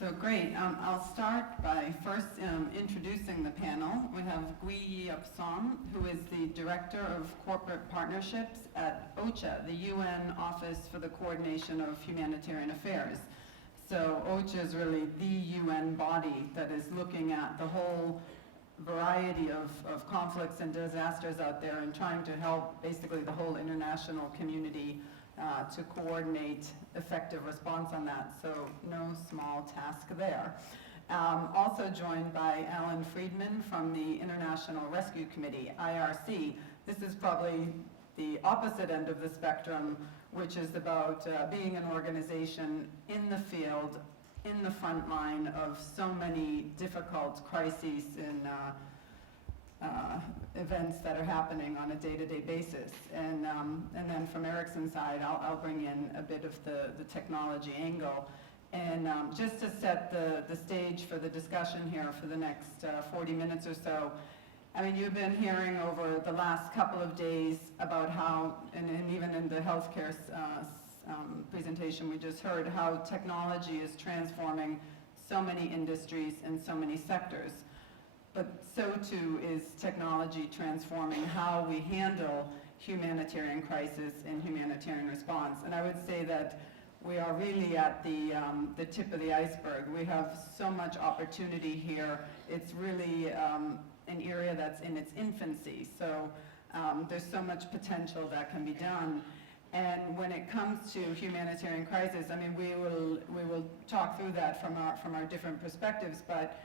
So great. I'll start by first introducing the panel. We have Gwi-Yeop, who is the Director of Corporate Partnerships at OCHA, the UN Office for the Coordination of Humanitarian Affairs. So OCHA is really the UN body that is looking at the whole variety of conflicts and disasters out there and trying to help basically the whole international community to coordinate effective response on that, so no small task there. Also joined by Allan Freedman from the International Rescue Committee, IRC. This is probably the opposite end of the spectrum, which is about being an organization in the field, in the front line of so many difficult crises and events that are happening on a day-to-day basis. And then from Ericsson's side, I'll bring in a bit of the technology angle. And just to set the stage for the discussion here for the next 40 minutes or so, I mean, you've been hearing over the last couple of days about how, and even in the healthcare presentation we just heard, how technology is transforming so many industries and so many sectors. But so too is technology transforming how we handle humanitarian crisis and humanitarian response. And I would say that we are really at the tip of the iceberg. We have so much opportunity here. It's really an area that's in its infancy. So there's so much potential that can be done. And when it comes to humanitarian crisis, I mean, we will talk through that from our different perspectives, but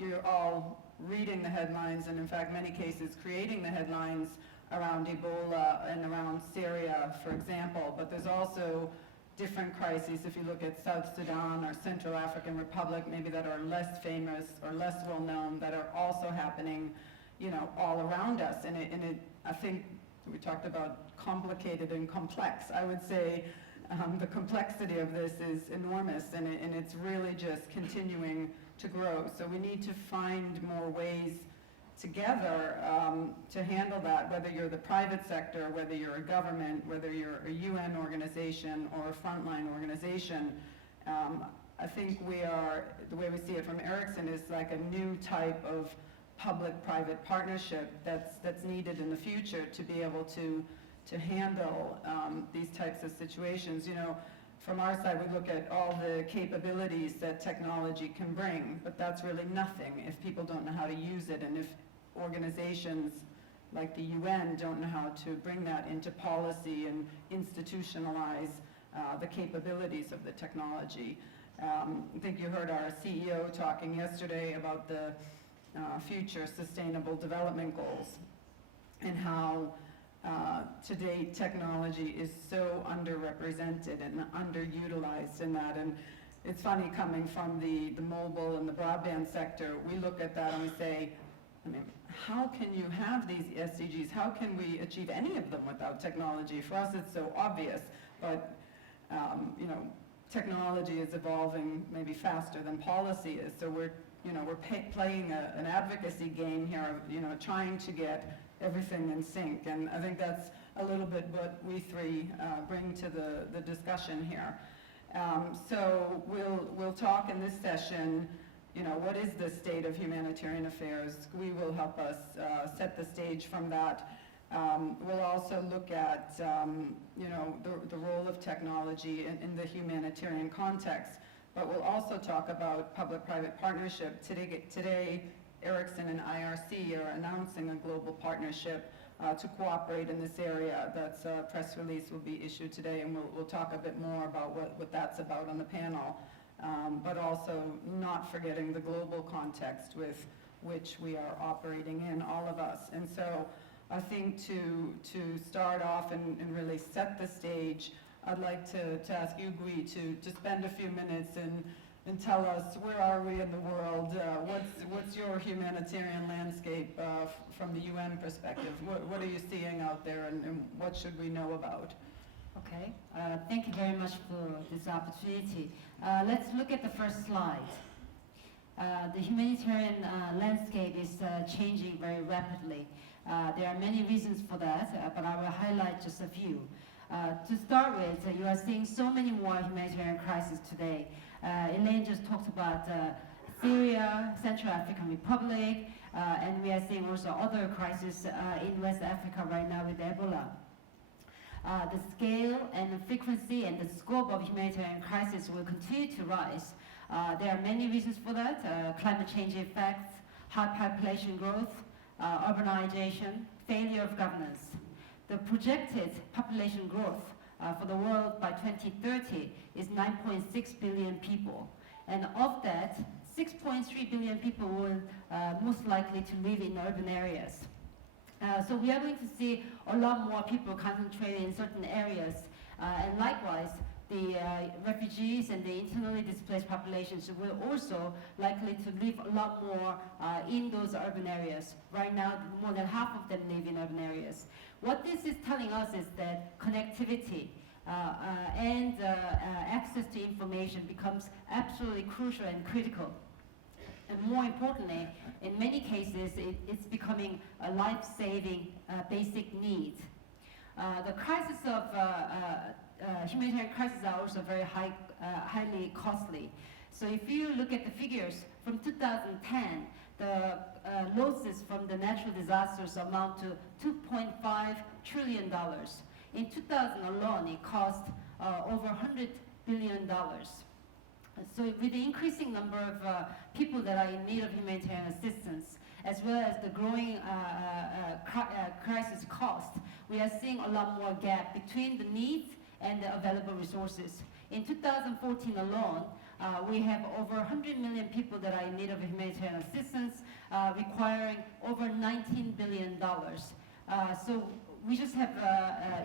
you're all reading the headlines and in fact many cases creating the headlines around Ebola and around Syria, for example, but there's also different crises if you look at South Sudan or Central African Republic, maybe that are less famous or less well known, that are also happening, you know, all around us. And I think we talked about complicated and complex. I would say the complexity of this is enormous, and it's really just continuing to grow. So we need to find more ways together to handle that, whether you're the private sector, whether you're a government, whether you're a UN organization or a frontline organization. I think the way we see it from Ericsson is like a new type of public-private partnership that's needed in the future to be able to handle these types of situations. You know, from our side, we look at all the capabilities that technology can bring, but that's really nothing if people don't know how to use it, and if organizations like the UN don't know how to bring that into policy and institutionalize the capabilities of the technology. I think you heard our CEO talking yesterday about the future sustainable development goals and how to date technology is so underrepresented and underutilized in that. And it's funny, coming from the mobile and the broadband sector, we look at that and we say, I mean, how can you have these SDGs? How can we achieve any of them without technology? For us, it's so obvious, but you know, technology is evolving maybe faster than policy is. So we're playing an advocacy game here of, you know, trying to get everything in sync. And I think that's a little bit what we three bring to the discussion here. So we'll talk in this session, you know, what is the state of humanitarian affairs? We will help us set the stage from that. We'll also look at, you know, the role of technology in the humanitarian context, but we'll also talk about public-private partnership. Today, Ericsson and IRC are announcing a global partnership to cooperate in this area. That's a press release will be issued today, and we'll talk a bit more about what that's about on the panel. But also not forgetting the global context with which we are operating in, all of us. And so I think to start off and really set the stage, I'd like to ask you, Gwi, to spend a few minutes and tell us, where are we in the world? What's your humanitarian landscape from the UN perspective? What are you seeing out there, and what should we know about? Okay, thank you very much for this opportunity. Let's look at the first slide. The humanitarian landscape is changing very rapidly. There are many reasons for that, but I will highlight just a few. To start with, you are seeing so many more humanitarian crises today. Elaine just talked about Syria, Central African Republic, and we are seeing also other crises in West Africa right now with Ebola. The scale and the frequency and the scope of humanitarian crisis will continue to rise. There are many reasons for that: climate change effects, high population growth, urbanization, failure of governance. The projected population growth for the world by 2030 is 9.6 billion people. And of that, 6.3 billion people will most likely to live in urban areas. So we are going to see a lot more people concentrated in certain areas. And likewise, the refugees and the internally displaced populations will also likely to live a lot more in those urban areas. Right now, more than half of them live in urban areas. What this is telling us is that connectivity and access to information becomes absolutely crucial and critical. And more importantly, in many cases, it's becoming a life-saving basic need. The crisis of humanitarian crises are also very highly costly. So if you look at the figures from 2010, the losses from the natural disasters amount to $2.5 trillion. In 2000 alone, it cost over $100 billion. So with the increasing number of people that are in need of humanitarian assistance, as well as the growing crisis cost, we are seeing a lot more gap between the needs and the available resources. In 2014 alone, we have over 100 million people that are in need of humanitarian assistance, requiring over $19 billion. So we just have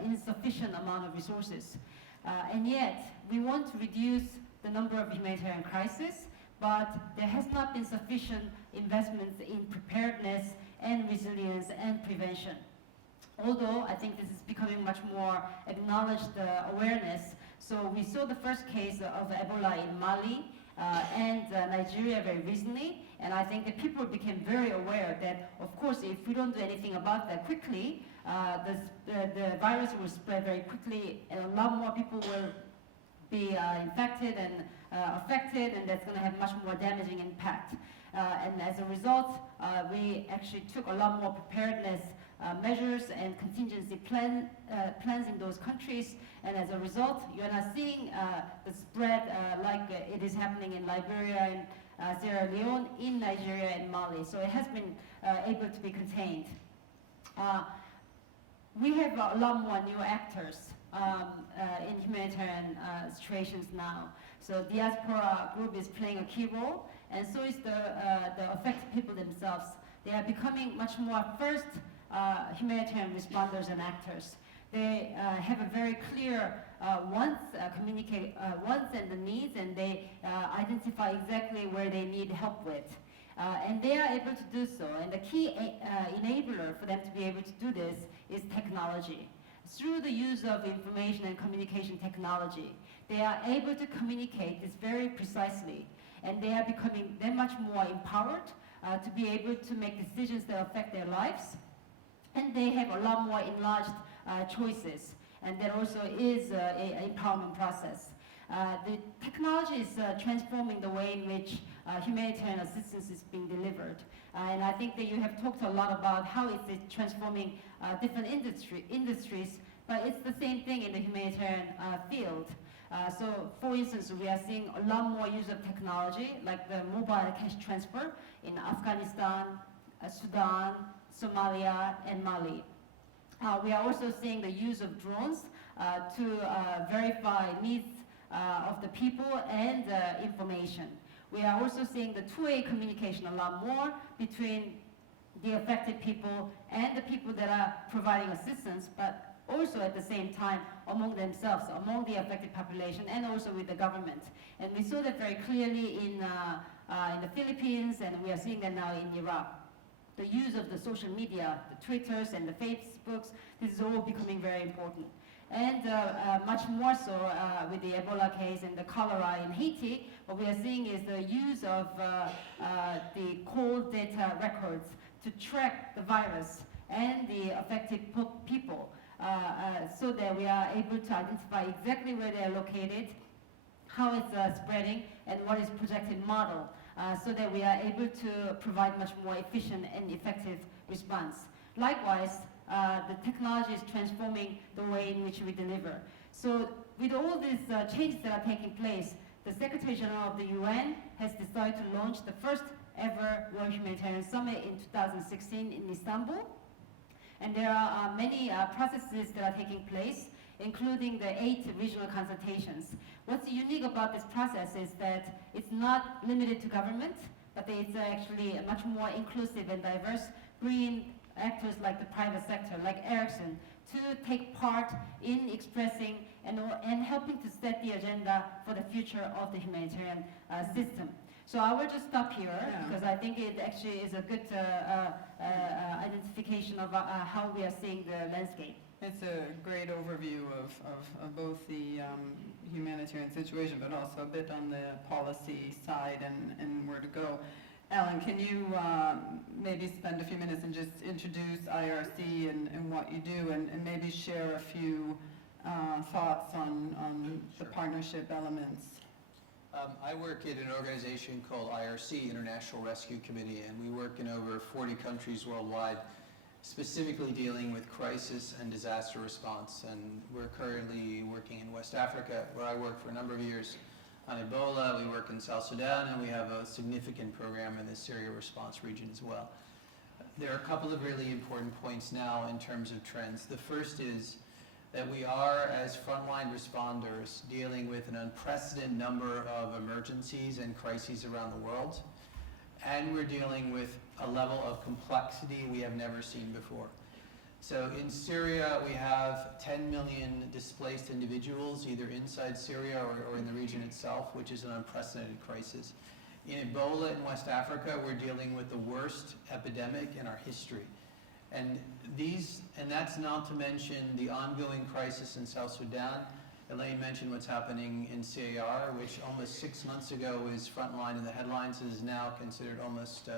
insufficient amount of resources. And yet, we want to reduce the number of humanitarian crises, but there has not been sufficient investments in preparedness and resilience and prevention. Although I think this is becoming much more acknowledged awareness. So we saw the first case of Ebola in Mali and Nigeria very recently, and I think that people became very aware that, of course, if we don't do anything about that quickly, the virus will spread very quickly, and a lot more people will be infected and affected, and that's going to have much more damaging impact. And as a result, we actually took a lot more preparedness measures and contingency plans in those countries, and as a result, you are not seeing the spread like it is happening in Liberia and Sierra Leone, in Nigeria and Mali. So it has been able to be contained. We have a lot more new actors in humanitarian situations now. So diaspora group is playing a key role, and so is the affected people themselves. They are becoming much more first humanitarian responders and actors. They have a very clear wants, communicate wants and the needs, and they identify exactly where they need help with. And they are able to do so. And the key enabler for them to be able to do this is technology. Through the use of information and communication technology, they are able to communicate this very precisely. And they are becoming that much more empowered to be able to make decisions that affect their lives. And they have a lot more enlarged choices. And that also is an empowerment process. The technology is transforming the way in which humanitarian assistance is being delivered. And I think that you have talked a lot about how it is transforming different industries, but it's the same thing in the humanitarian field. So, for instance, we are seeing a lot more use of technology, like the mobile cash transfer in Afghanistan, Sudan, Somalia, and Mali. We are also seeing the use of drones to verify needs of the people and information. We are also seeing the two-way communication a lot more between the affected people and the people that are providing assistance, but also at the same time among themselves, among the affected population, and also with the government. And we saw that very clearly in the Philippines, and we are seeing that now in Iraq. The use of the social media, the Twitters and the Facebooks, this is all becoming very important. And much more so with the Ebola case and the cholera in Haiti, what we are seeing is the use of the call data records to track the virus and the affected people. so that we are able to identify exactly where they are located, how it's spreading, and what is projected model, so that we are able to provide much more efficient and effective response. Likewise, the technology is transforming the way in which we deliver. So with all these changes that are taking place, the Secretary General of the UN has decided to launch the first ever World Humanitarian Summit in 2016 in Istanbul. And there are many processes that are taking place, including the 8 regional consultations. What's unique about this process is that it's not limited to government, but it's actually much more inclusive and diverse, bringing actors like the private sector, like Ericsson, to take part in expressing and helping to set the agenda for the future of the humanitarian system. So I will just stop here, because I think it actually is a good identification of how we are seeing the landscape. It's a great overview of both the humanitarian situation, but also a bit on the policy side and where to go. Allan, can you maybe spend a few minutes and just introduce IRC and what you do, and maybe share a few thoughts on the partnership elements? I work at an organization called IRC, International Rescue Committee, and we work in over 40 countries worldwide, specifically dealing with crisis and disaster response. And we're currently working in West Africa, where I worked for a number of years on Ebola. We work in South Sudan, and we have a significant program in the Syria response region as well. There are a couple of really important points now in terms of trends. The first is that we are, as frontline responders, dealing with an unprecedented number of emergencies and crises around the world. And we're dealing with a level of complexity we have never seen before. So in Syria, we have 10 million displaced individuals, either inside Syria or in the region itself, which is an unprecedented crisis. In Ebola in West Africa, we're dealing with the worst epidemic in our history. And that's not to mention the ongoing crisis in South Sudan. Elaine mentioned what's happening in CAR, which almost 6 months ago was frontline in the headlines, and is now considered almost,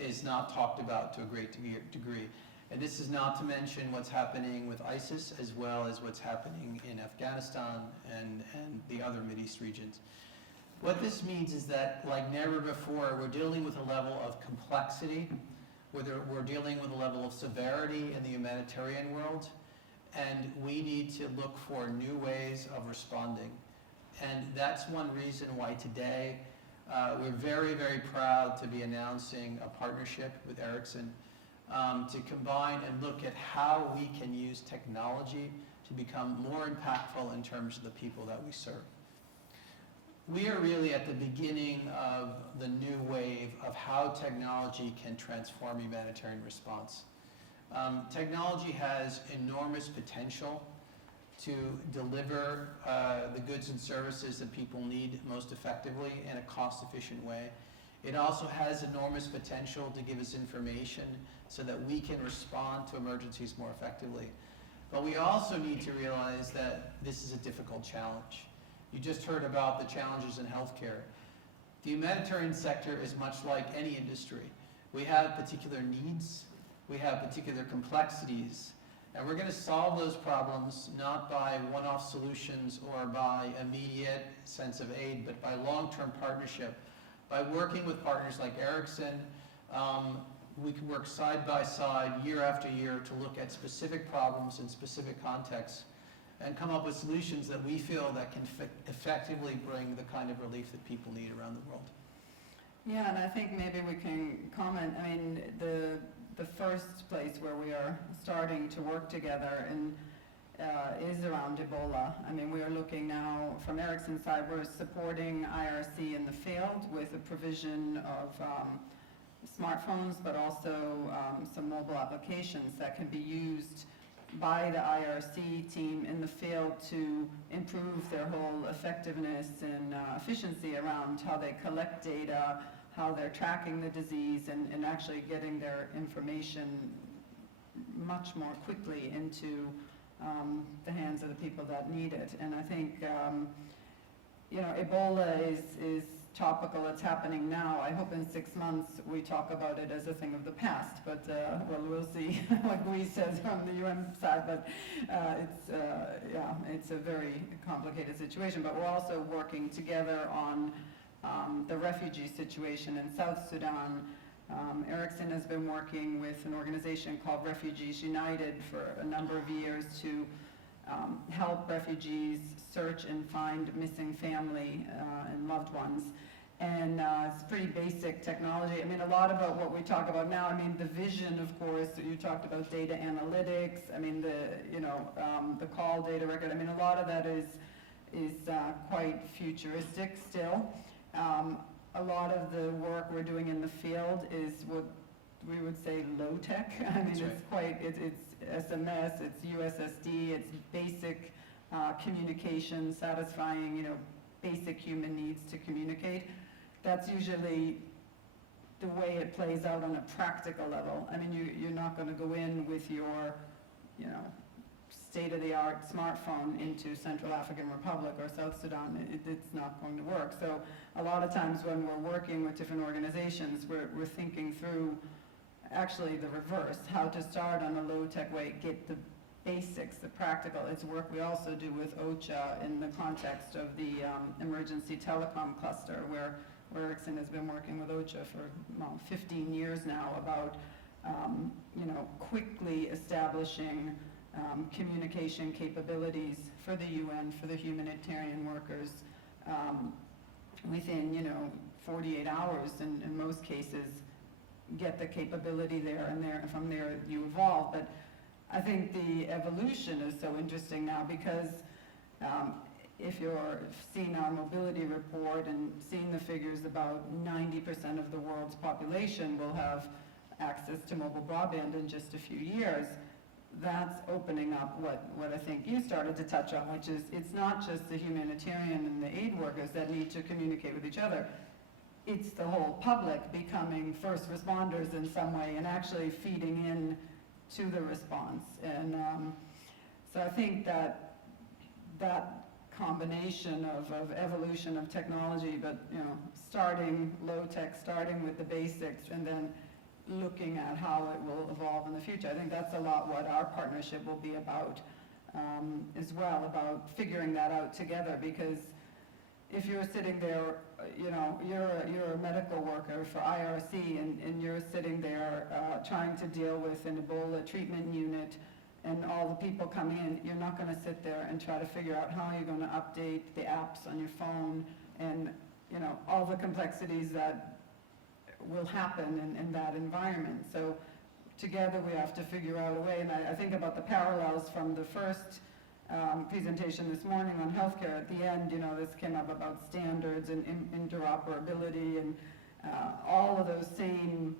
is not talked about to a great degree. And this is not to mention what's happening with ISIS, as well as what's happening in Afghanistan and the other Mideast regions. What this means is that, like never before, we're dealing with a level of complexity, we're dealing with a level of severity in the humanitarian world, and we need to look for new ways of responding. And that's one reason why today we're very, very proud to be announcing a partnership with Ericsson to combine and look at how we can use technology to become more impactful in terms of the people that we serve. We are really at the beginning of the new wave of how technology can transform humanitarian response. Technology has enormous potential to deliver the goods and services that people need most effectively in a cost-efficient way. It also has enormous potential to give us information so that we can respond to emergencies more effectively. But we also need to realize that this is a difficult challenge. You just heard about the challenges in healthcare. The humanitarian sector is much like any industry. We have particular needs, we have particular complexities, and we're going to solve those problems not by one-off solutions or by immediate sense of aid, but by long-term partnership. By working with partners like Ericsson, we can work side by side, year after year, to look at specific problems in specific contexts and come up with solutions that we feel that can effectively bring the kind of relief that people need around the world. Yeah, and I think maybe we can comment. I mean, the first place where we are starting to work together is around Ebola. I mean, we are looking now from Ericsson's side, we're supporting IRC in the field with the provision of smartphones, but also some mobile applications that can be used by the IRC team in the field to improve their whole effectiveness and efficiency around how they collect data, how they're tracking the disease, and actually getting their information much more quickly into the hands of the people that need it. And I think, you know, Ebola is topical, it's happening now. I hope in 6 months we talk about it as a thing of the past, but well, we'll see what Gwi says from the UN side, but it's a very complicated situation. But we're also working together on the refugee situation in South Sudan. Ericsson has been working with an organization called Refugees United for a number of years to help refugees search and find missing family and loved ones. And it's pretty basic technology. I mean, a lot about what we talk about now, I mean, the vision, of course, you talked about data analytics, I mean, the call data record, I mean, a lot of that is quite futuristic still. A lot of the work we're doing in the field is what we would say low tech. I mean, it's SMS, it's USSD, it's basic communication, satisfying, basic human needs to communicate. That's usually the way it plays out on a practical level. I mean, you're not going to go in with your, state-of-the-art smartphone into Central African Republic or South Sudan. It's not going to work. So a lot of times when we're working with different organizations, we're thinking through actually the reverse, how to start on a low-tech way, get the basics, the practical. It's work we also do with OCHA in the context of the emergency telecom cluster, where Ericsson has been working with OCHA for 15 years now about quickly establishing communication capabilities for the UN, for the humanitarian workers within 48 hours in most cases, get the capability there, and from there you evolve. But I think the evolution is so interesting now because if you've seen our mobility report and seen the figures, about 90% of the world's population will have access to mobile broadband in just a few years. That's opening up what I think you started to touch on, which is it's not just the humanitarian and the aid workers that need to communicate with each other. It's the whole public becoming first responders in some way and actually feeding in to the response. And so I think that combination of evolution of technology, but starting low tech, starting with the basics, and then looking at how it will evolve in the future. I think that's a lot what our partnership will be about as well, about figuring that out together. Because if you're sitting there, you're a medical worker for IRC, and you're sitting there trying to deal with an Ebola treatment unit and all the people coming in, you're not going to sit there and try to figure out how you're going to update the apps on your phone and all the complexities that will happen in that environment. So together we have to figure out a way, and I think about the parallels from the first presentation this morning on healthcare. At the end, this came up about standards and interoperability, and all of those same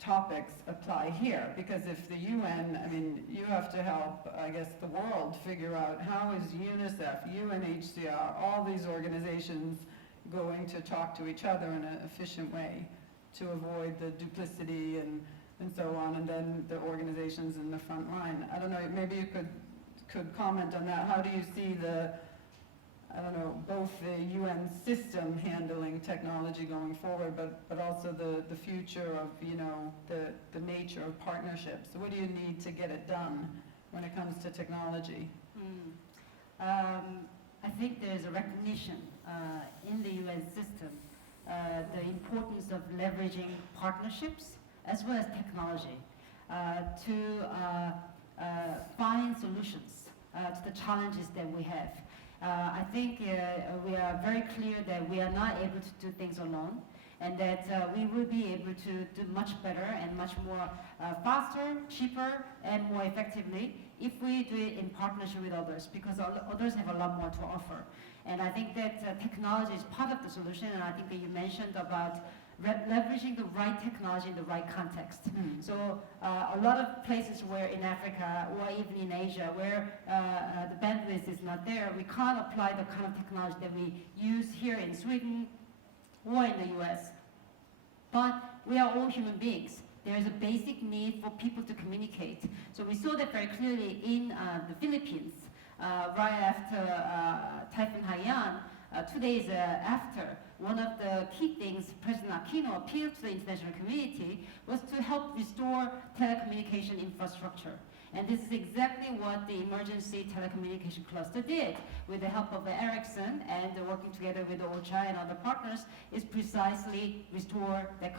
topics apply here, because if the UN, you have to help, I guess, the world figure out how is UNICEF, UNHCR, all these organizations going to talk to each other in an efficient way to avoid the duplicity and so on, and then the organizations in the front line. I don't know, maybe you could comment on that. How do you see both the UN system handling technology going forward, but also the future of, the nature of partnerships? So what do you need to get it done when it comes to technology? I think there's a recognition in the UN system the importance of leveraging partnerships as well as technology to find solutions to the challenges that we have. I think we are very clear that we are not able to do things alone, and that we will be able to do much better and much more faster, cheaper, and more effectively if we do it in partnership with others, because others have a lot more to offer. And I think that technology is part of the solution, and I think that you mentioned about leveraging the right technology in the right context. So a lot of places where in Africa or even in Asia where the bandwidth is not there, we can't apply the kind of technology that we use here in Sweden or in the US. But we are all human beings. There is a basic need for people to communicate. So we saw that very clearly in the Philippines. Right after Typhoon Haiyan, 2 days after, one of the key things President Aquino appealed to the international community was to help restore telecommunication infrastructure. And this is exactly what the Emergency Telecommunication Cluster did with the help of the Ericsson and working together with OCHA and other partners, is precisely restore the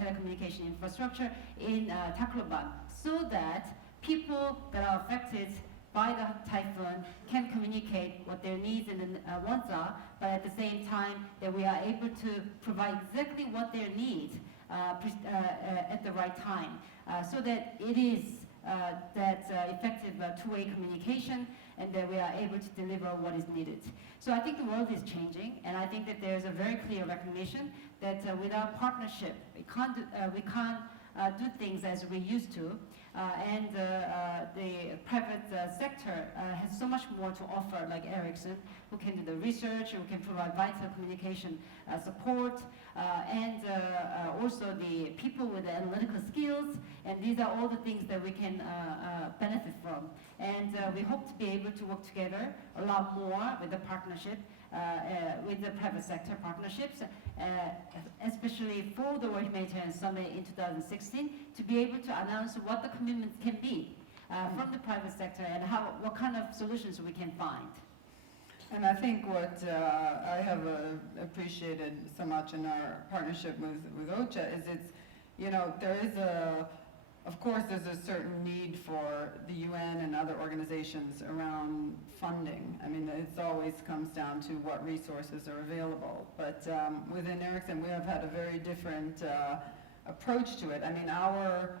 telecommunication infrastructure in Tacloban so that people that are affected by the typhoon can communicate what their needs and wants are, but at the same time that we are able to provide exactly what their needs at the right time, so that it is that effective two-way communication, and that we are able to deliver what is needed. So I think the world is changing, and I think that there's a very clear recognition that without partnership, we can't do things as we used to. And the private sector has so much more to offer, like Ericsson, who can do the research, who can provide vital communication support, and also the people with the analytical skills. And these are all the things that we can benefit from. And we hope to be able to work together a lot more with the partnership, with the private sector partnerships, especially for the World Humanitarian Summit in 2016, to be able to announce what the commitments can be from the private sector and what kind of solutions we can find. And I think what I have appreciated so much in our partnership with OCHA is there is of course there's a certain need for the UN and other organizations around funding. I mean, it always comes down to what resources are available. But within Ericsson, we have had a very different approach to it. I mean, our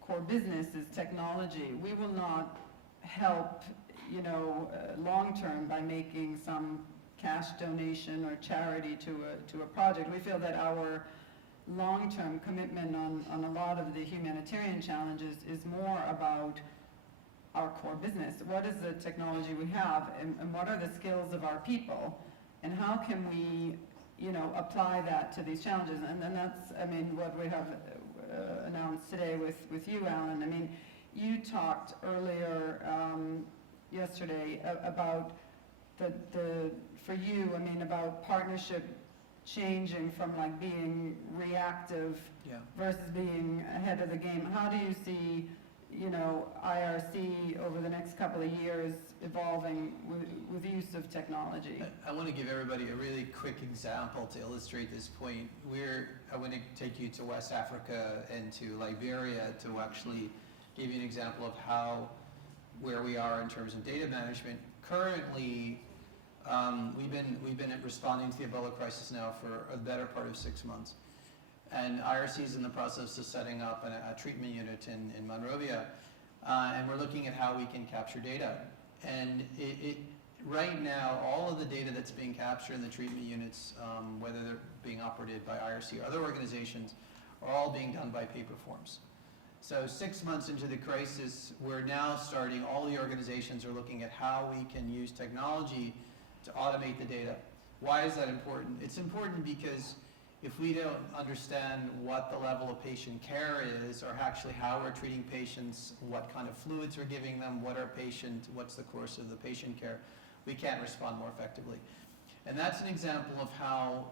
core business is technology. We will not help long-term by making some cash donation or charity to a project. We feel that our long-term commitment on a lot of the humanitarian challenges is more about our core business. What is the technology we have, and what are the skills of our people, and how can we apply that to these challenges? And then that's, I mean, what we have announced today with you, Allan. I mean, you talked earlier yesterday about about partnership changing from like being reactive versus being ahead of the game. How do you see, IRC over the next couple of years evolving with use of technology? I want to give everybody a really quick example to illustrate this point. I want to take you to West Africa and to Liberia to actually give you an example of where we are in terms of data management. Currently, we've been responding to the Ebola crisis now for a better part of 6 months. And IRC is in the process of setting up a treatment unit in Monrovia, and we're looking at how we can capture data. And right now, all of the data that's being captured in the treatment units, whether they're being operated by IRC or other organizations, are all being done by paper forms. So 6 months into the crisis, we're now starting, all the organizations are looking at how we can use technology to automate the data. Why is that important? It's important because if we don't understand what the level of patient care is, or actually how we're treating patients, what kind of fluids we're giving them, what's the course of the patient care, we can't respond more effectively. And that's an example of how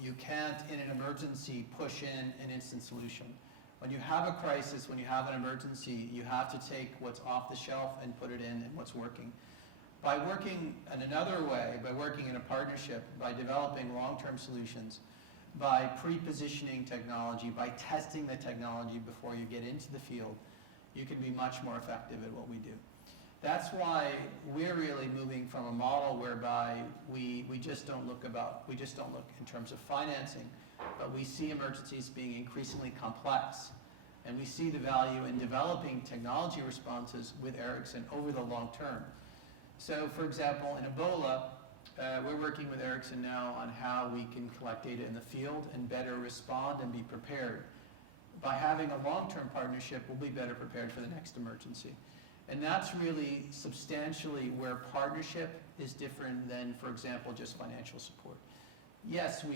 you can't, in an emergency, push in an instant solution. When you have a crisis, when you have an emergency, you have to take what's off the shelf and put it in what's working. By working in another way, by working in a partnership, by developing long-term solutions, by pre-positioning technology, by testing the technology before you get into the field, you can be much more effective at what we do. That's why we're really moving from a model whereby we just don't look in terms of financing, but we see emergencies being increasingly complex, and we see the value in developing technology responses with Ericsson over the long term. So, for example, in Ebola, we're working with Ericsson now on how we can collect data in the field and better respond and be prepared. By having a long-term partnership, we'll be better prepared for the next emergency. And that's really substantially where partnership is different than, for example, just financial support. Yes, the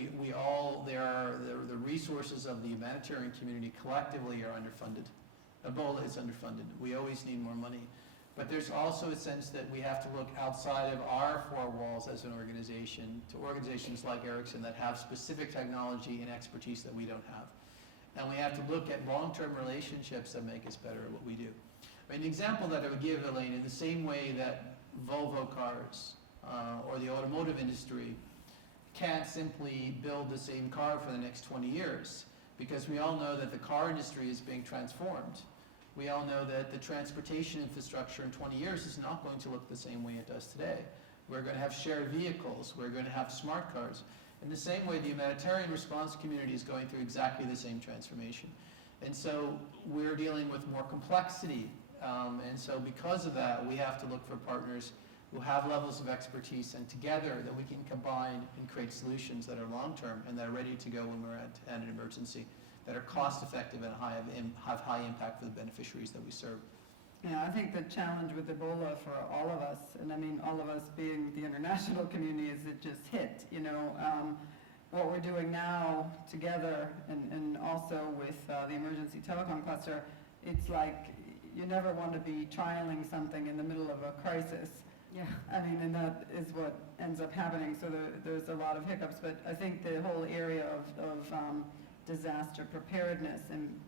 resources of the humanitarian community collectively are underfunded. Ebola is underfunded. We always need more money. But there's also a sense that we have to look outside of our four walls as an organization to organizations like Ericsson that have specific technology and expertise that we don't have. And we have to look at long-term relationships that make us better at what we do. I mean, the example that I would give, Elaine, in the same way that Volvo cars or the automotive industry can't simply build the same car for the next 20 years, because we all know that the car industry is being transformed. We all know that the transportation infrastructure in 20 years is not going to look the same way it does today. We're going to have shared vehicles. We're going to have smart cars. In the same way, the humanitarian response community is going through exactly the same transformation. And so we're dealing with more complexity. And so because of that, we have to look for partners who have levels of expertise, and together that we can combine and create solutions that are long-term and that are ready to go when we're at an emergency, that are cost-effective and have high impact for the beneficiaries that we serve. Yeah, I think the challenge with Ebola for all of us, and I mean all of us being the international community, is it just hit, you know. What we're doing now together and also with the emergency telecom cluster, it's like you never want to be trialing something in the middle of a crisis. Yeah. I mean, and that is what ends up happening, so there's a lot of hiccups, but I think the whole area of disaster preparedness and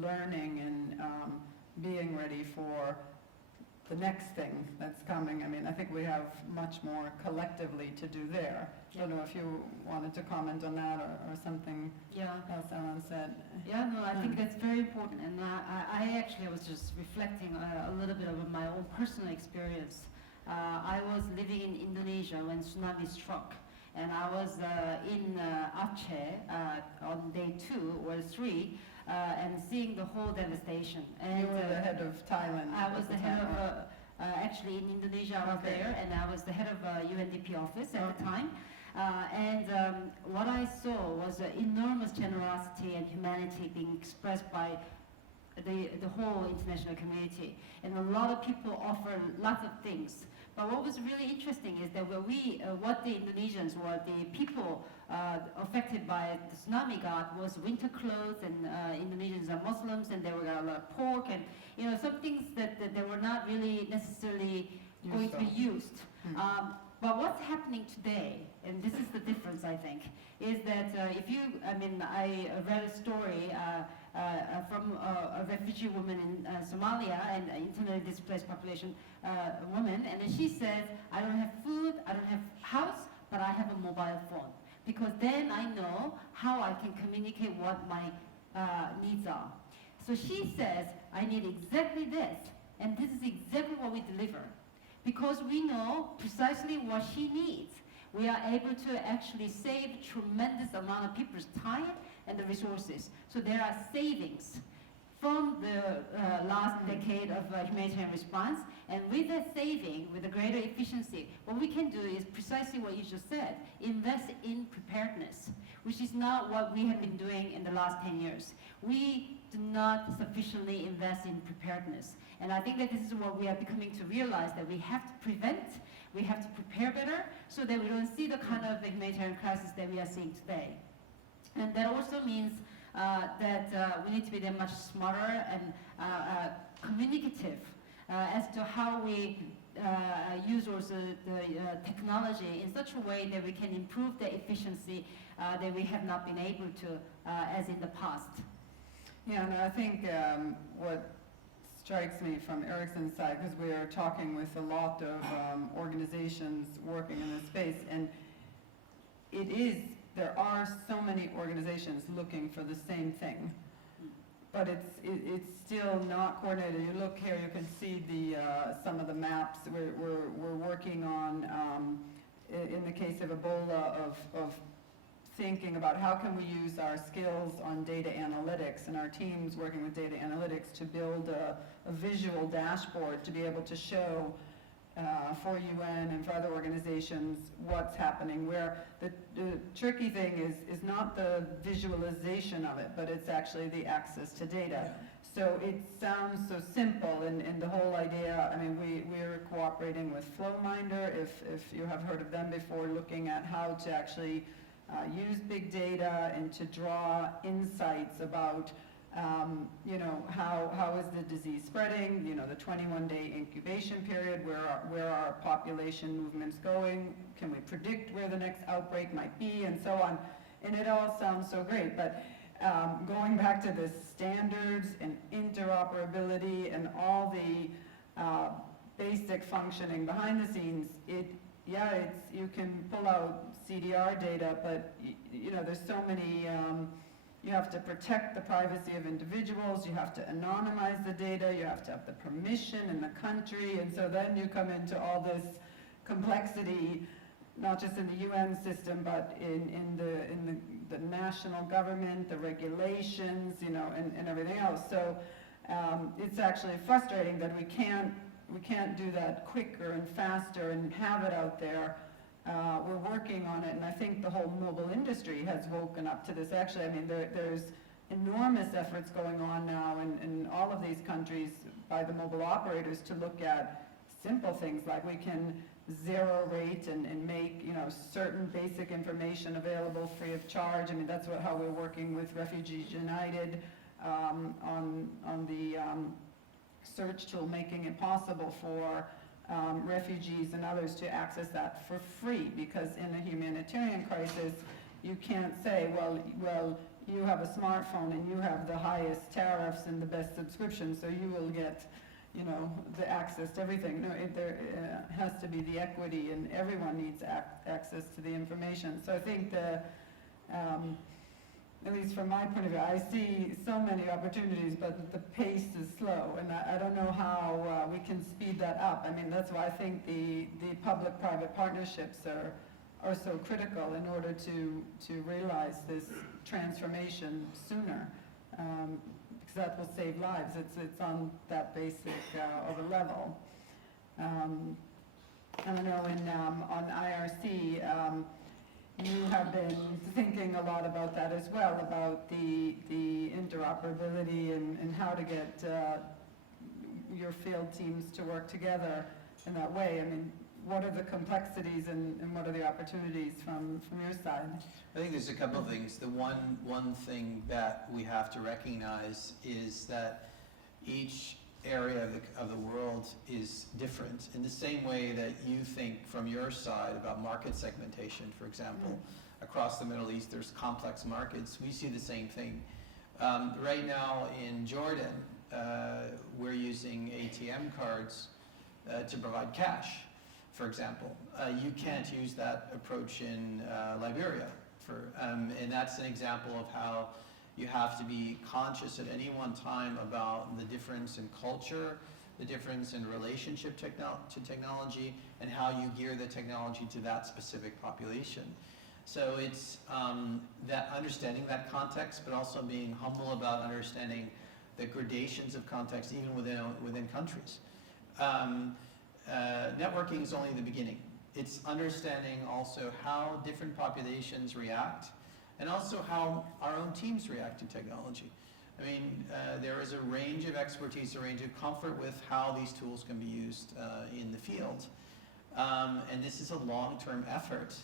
learning and being ready for the next thing that's coming, I mean, I think we have much more collectively to do there. I don't know if you wanted to comment on that or something else Allan said. Yeah, no, I think that's very important, and I actually was just reflecting a little bit of my own personal experience. I was living in Indonesia when tsunami struck, and I was in OCHA on day 2 or 3, and seeing the whole devastation. And you were the head of Thailand. I was the head of, actually in Indonesia I was there, and I was the head of UNDP office at the time. What I saw was enormous generosity and humanity being expressed by the whole international community. And a lot of people offered lots of things. But what was really interesting is that what the Indonesians or the people affected by the tsunami got was winter clothes, and Indonesians are Muslims, and they were got a lot of pork, and some things that they were not really necessarily going to be used. But what's happening today, and this is the difference, I think, is that I read a story from a refugee woman in Somalia, and internally displaced population woman, and she says, I don't have food, I don't have house, but I have a mobile phone, because then I know how I can communicate what my needs are. So she says, I need exactly this, and this is exactly what we deliver. Because we know precisely what she needs, we are able to actually save tremendous amount of people's time and the resources. So there are savings from the last decade of humanitarian response, and with that saving, with a greater efficiency, what we can do is precisely what you just said, invest in preparedness, which is not what we have been doing in the last 10 years. We do not sufficiently invest in preparedness. And I think that this is what we are becoming to realize, that we have to prevent, we have to prepare better, so that we don't see the kind of humanitarian crisis that we are seeing today. And that also means that we need to be then much smarter and communicative as to how we use also the technology in such a way that we can improve the efficiency that we have not been able to as in the past. Yeah, and I think what strikes me from Ericsson's side, because we are talking with a lot of organizations working in this space, and there are so many organizations looking for the same thing, but it's still not coordinated. You look here, you can see some of the maps we're working on. In the case of Ebola, of thinking about how can we use our skills on data analytics, and our teams working with data analytics to build a visual dashboard to be able to show for UN and for other organizations what's happening, where the tricky thing is not the visualization of it, but it's actually the access to data. So it sounds so simple, and the whole idea, I mean, we're cooperating with Flowminder, if you have heard of them before, looking at how to actually use big data and to draw insights about You know, how is the disease spreading? You know, the 21-day incubation period, where are population movements going? Can we predict where the next outbreak might be, and so on? And it all sounds so great, but going back to the standards and interoperability and all the basic functioning behind the scenes, you can pull out CDR data, but you know, there's so many, you have to protect the privacy of individuals, you have to anonymize the data, you have to have the permission in the country, and so then you come into all this complexity, not just in the UN system, but in the national government, the regulations, you know, and everything else. So it's actually frustrating that we can't do that quicker and faster and have it out there. We're working on it, and I think the whole mobile industry has woken up to this. Actually, I mean, there's enormous efforts going on now in all of these countries by the mobile operators to look at simple things like we can zero rate and make, you know, certain basic information available free of charge. I mean, that's how we're working with Refugees United on the search tool, making it possible for refugees and others to access that for free, because in a humanitarian crisis, you can't say, well, you have a smartphone and you have the highest tariffs and the best subscription, so you will get, you know, the access to everything. No, there has to be the equity, and everyone needs access to the information. So I think at least from my point of view, I see so many opportunities, but the pace is slow, and I don't know how we can speed that up. I mean, that's why I think the public-private partnerships are so critical in order to realize this transformation sooner, because that will save lives. It's on that basic of a level. I don't know, on IRC, you have been thinking a lot about that as well, about the interoperability and how to get your field teams to work together in that way. I mean, what are the complexities and what are the opportunities from your side? I think there's a couple of things. The one thing that we have to recognize is that each area of the world is different, in the same way that you think from your side about market segmentation, for example. Across the Middle East, there's complex markets. We see the same thing. Right now in Jordan, we're using ATM cards to provide cash, for example. You can't use that approach in Liberia, and that's an example of how you have to be conscious at any one time about the difference in culture, the difference in relationship to technology, and how you gear the technology to that specific population. So it's that understanding that context, but also being humble about understanding the gradations of context even within countries. Networking is only the beginning. It's understanding also how different populations react, and also how our own teams react to technology. I mean, there is a range of expertise, a range of comfort with how these tools can be used in the field. And this is a long-term effort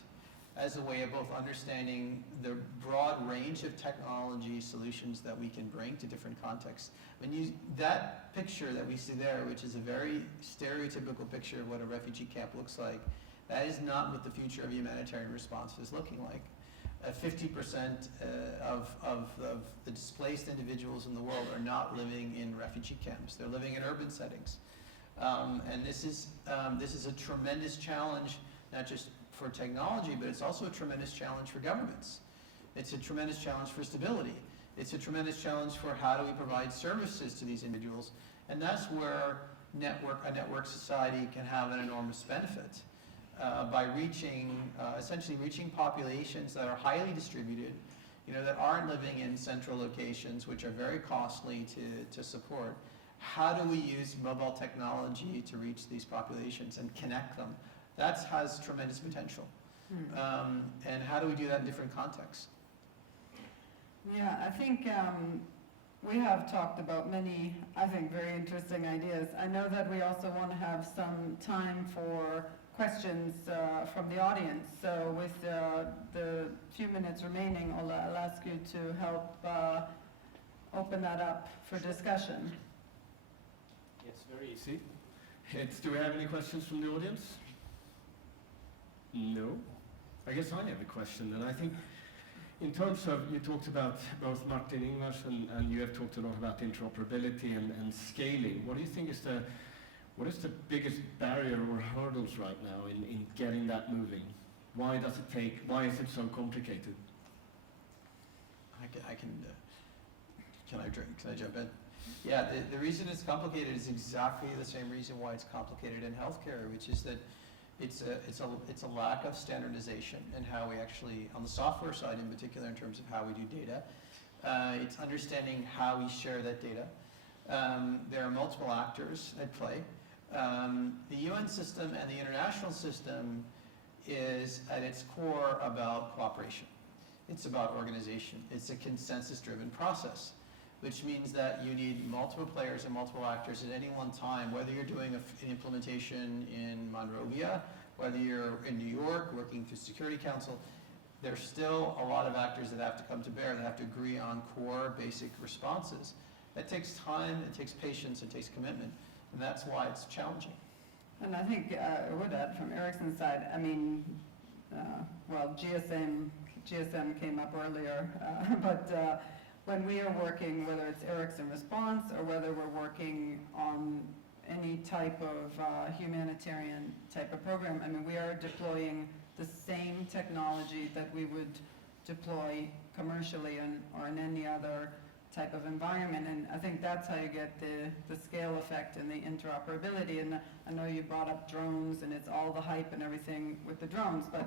as a way of both understanding the broad range of technology solutions that we can bring to different contexts. That picture that we see there, which is a very stereotypical picture of what a refugee camp looks like, that is not what the future of humanitarian response is looking like. 50% of the displaced individuals in the world are not living in refugee camps. They're living in urban settings. And this is a tremendous challenge, not just for technology, but it's also a tremendous challenge for governments. It's a tremendous challenge for stability. It's a tremendous challenge for how do we provide services to these individuals. And that's where a network society can have an enormous benefit. By essentially reaching populations that are highly distributed, that aren't living in central locations, which are very costly to support. How do we use mobile technology to reach these populations and connect them? That has tremendous potential. And how do we do that in different contexts? Yeah, I think we have talked about many, I think, very interesting ideas. I know that we also want to have some time for questions from the audience. So with the few minutes remaining, I'll ask you to help open that up for discussion. Yes, very easy. Do we have any questions from the audience? No? I guess I have a question, and I think in terms of, you talked about both Martin Ingvars and you have talked a lot about interoperability and scaling. What do you think is what is the biggest barrier or hurdles right now in getting that moving? Why is it so complicated? Can I jump in? Yeah, the reason it's complicated is exactly the same reason why it's complicated in healthcare, which is that it's a lack of standardization in how we actually, on the software side in particular, in terms of how we do data. It's understanding how we share that data. There are multiple actors at play. The UN system and the international system is at its core about cooperation. It's about organization. It's a consensus-driven process, which means that you need multiple players and multiple actors at any one time, whether you're doing an implementation in Monrovia, whether you're in New York working through Security Council. There's still a lot of actors that have to come to bear, that have to agree on core basic responses. That takes time, it takes patience, it takes commitment, and that's why it's challenging. And I think I would add from Ericsson's side, I mean, well, GSM came up earlier, but when we are working, whether it's Ericsson Response or whether we're working on any type of humanitarian type of program, I mean, we are deploying the same technology that we would deploy commercially or in any other type of environment, and I think that's how you get the scale effect and the interoperability. And I know you brought up drones, and it's all the hype and everything with the drones, but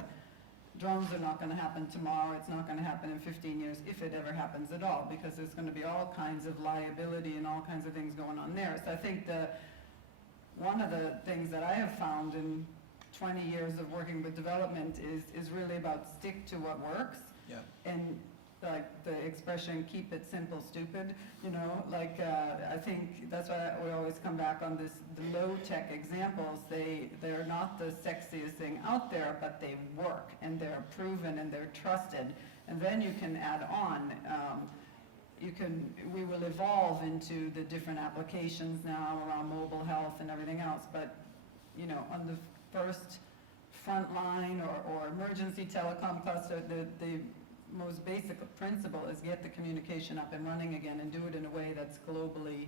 drones are not going to happen tomorrow. It's not going to happen in 15 years, if it ever happens at all, because there's going to be all kinds of liability and all kinds of things going on there. So I think one of the things that I have found in 20 years of working with development is really about stick to what works. Yeah. And like the expression, keep it simple, stupid, you know, like I think that's why we always come back on the low-tech examples. They're not the sexiest thing out there, but they work, and they're proven, and they're trusted. And then you can add on, we will evolve into the different applications now around mobile health and everything else, but, you know, on the first frontline or emergency telecom cluster, the most basic principle is get the communication up and running again and do it in a way that's globally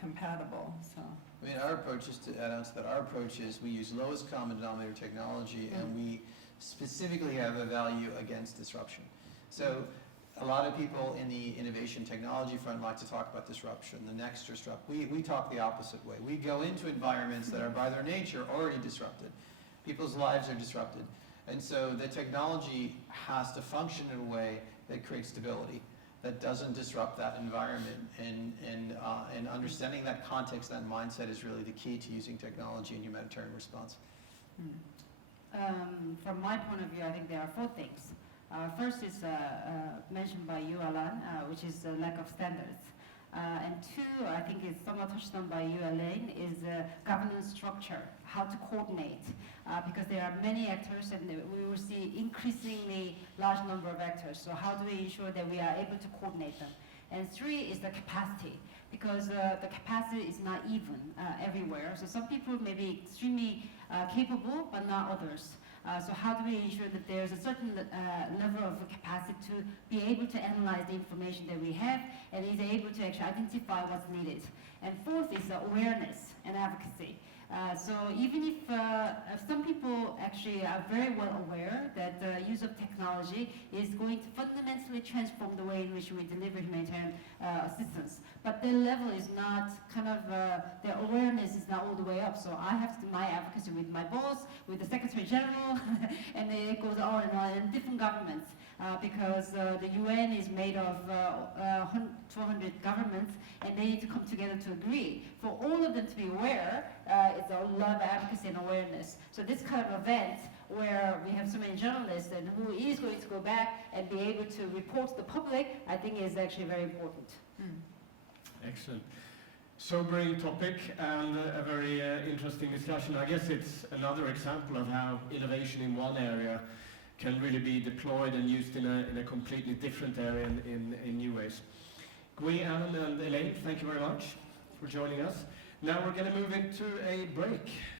compatible. So, I mean, our approach, just to add on to that, our approach is we use lowest common denominator technology, and we specifically have a value against disruption. So a lot of people in the innovation technology front like to talk about disruption, the next disrupt. We talk the opposite way. We go into environments that are by their nature already disrupted. People's lives are disrupted. And so the technology has to function in a way that creates stability, that doesn't disrupt that environment. And understanding that context, that mindset is really the key to using technology in humanitarian response. From my point of view, I think there are 4 things. First is mentioned by you, Allan, which is lack of standards. And 2, I think is somewhat touched on by you, Elaine, is governance structure, how to coordinate. Because there are many actors, and we will see increasingly large number of actors. So how do we ensure that we are able to coordinate them? And 3 is the capacity, because the capacity is not even everywhere. So some people may be extremely capable, but not others. So how do we ensure that there's a certain level of capacity to be able to analyze the information that we have and is able to actually identify what's needed? And 4th is awareness and advocacy. So even if some people actually are very well aware that the use of technology is going to fundamentally transform the way in which we deliver humanitarian assistance, but their level is not their awareness is not all the way up. So I have to do my advocacy with my boss, with the Secretary General, and it goes on, and different governments. Because the UN is made of 200 governments, and they need to come together to agree. For all of them to be aware, it's a lot of advocacy and awareness. So this kind of event where we have so many journalists and who is going to go back and be able to report to the public, I think is actually very important. Excellent. Sobering topic and a very interesting discussion. I guess it's another example of how innovation in one area can really be deployed and used in a completely different area in new ways. Gwi, Allan, and Elaine, thank you very much for joining us. Now we're going to move into a break.